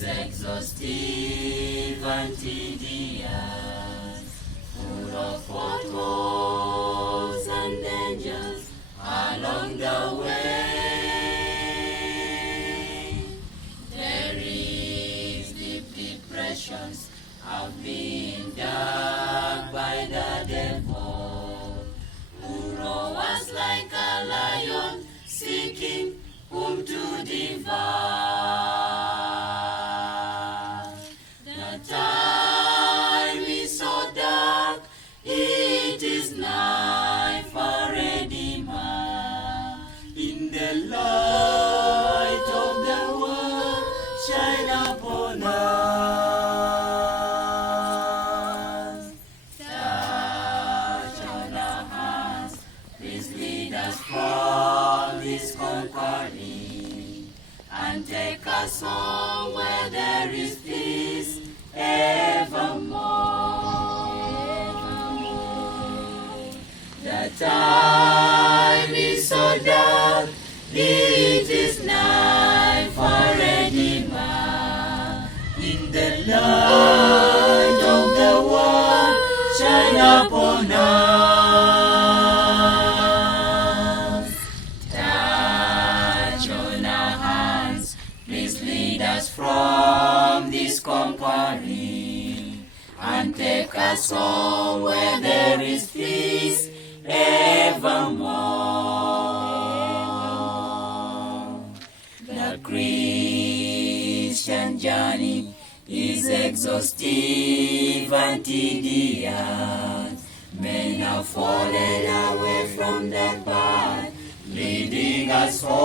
is exhaustive and tedious, full of potholes and dangers along the way. There is deep depressions of being dug by the devil, who roars like a lion, seeking whom to devour. The time is so dark, it is night for Redeemer. In the light of the world, shine upon us. Touch on our hands, please lead us from this conquering, and take us home where there is peace evermore. The time is so dark, it is night for Redeemer. In the light of the world, shine upon us. Touch on our hands, please lead us from this conquering, and take us home where there is peace evermore. The Christian journey is exhaustive and tedious. Men have fallen away from the path, leading us home.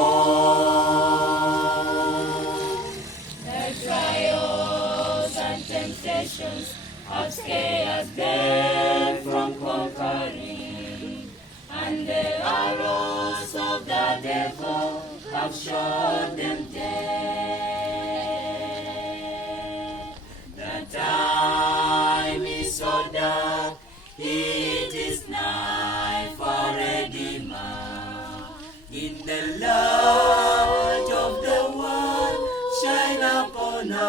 The trials and temptations have scared them from conquering, and the arrows of the devil have shot them dead. The time is so dark, it is night for Redeemer. In the light of the world, shine upon us.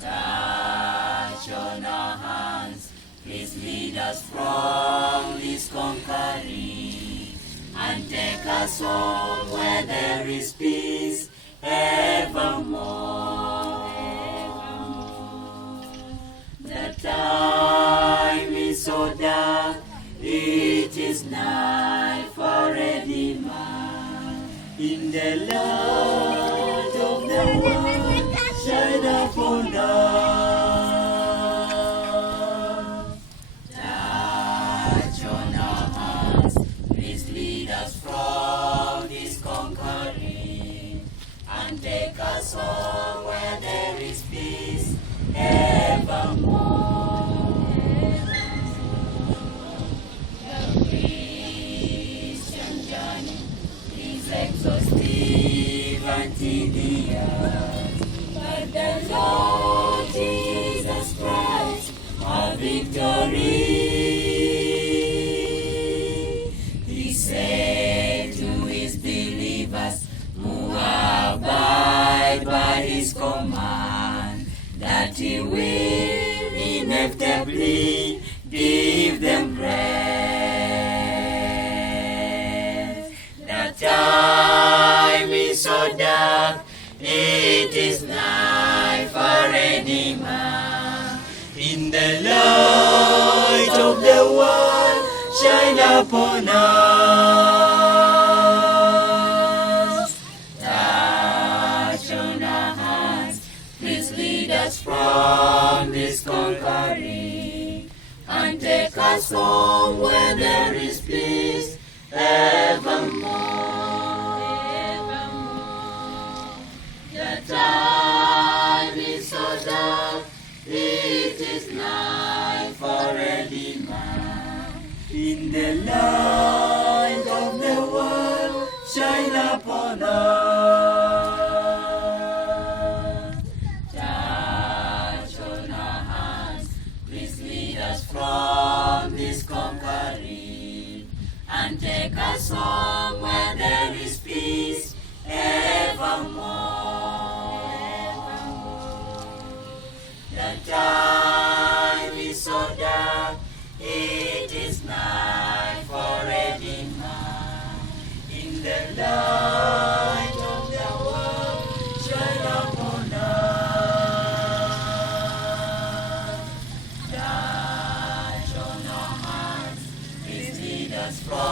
Touch on our hands, please lead us from this conquering, and take us home where there is peace evermore. The time is so dark, it is night for Redeemer. In the light of the world, shine upon us. Touch on our hands, please lead us from this conquering, and take us home where there is peace evermore. The Christian journey is exhaustive and tedious, but the Lord Jesus Christ, our victory. He said to his believers who abide by his command, that he will inevitably give them bread. The time is so dark, it is night for Redeemer. In the light of the world, shine upon us. Touch on our hands, please lead us from this conquering, and take us home where there is peace evermore. The time is so dark, it is night for Redeemer. In the light of the world, shine upon us. Touch on our hands, please lead us from this conquering, and take us home where there is peace evermore. The time is so dark, it is night for Redeemer. In the light of the world, shine upon us. Touch on our hearts, please lead us from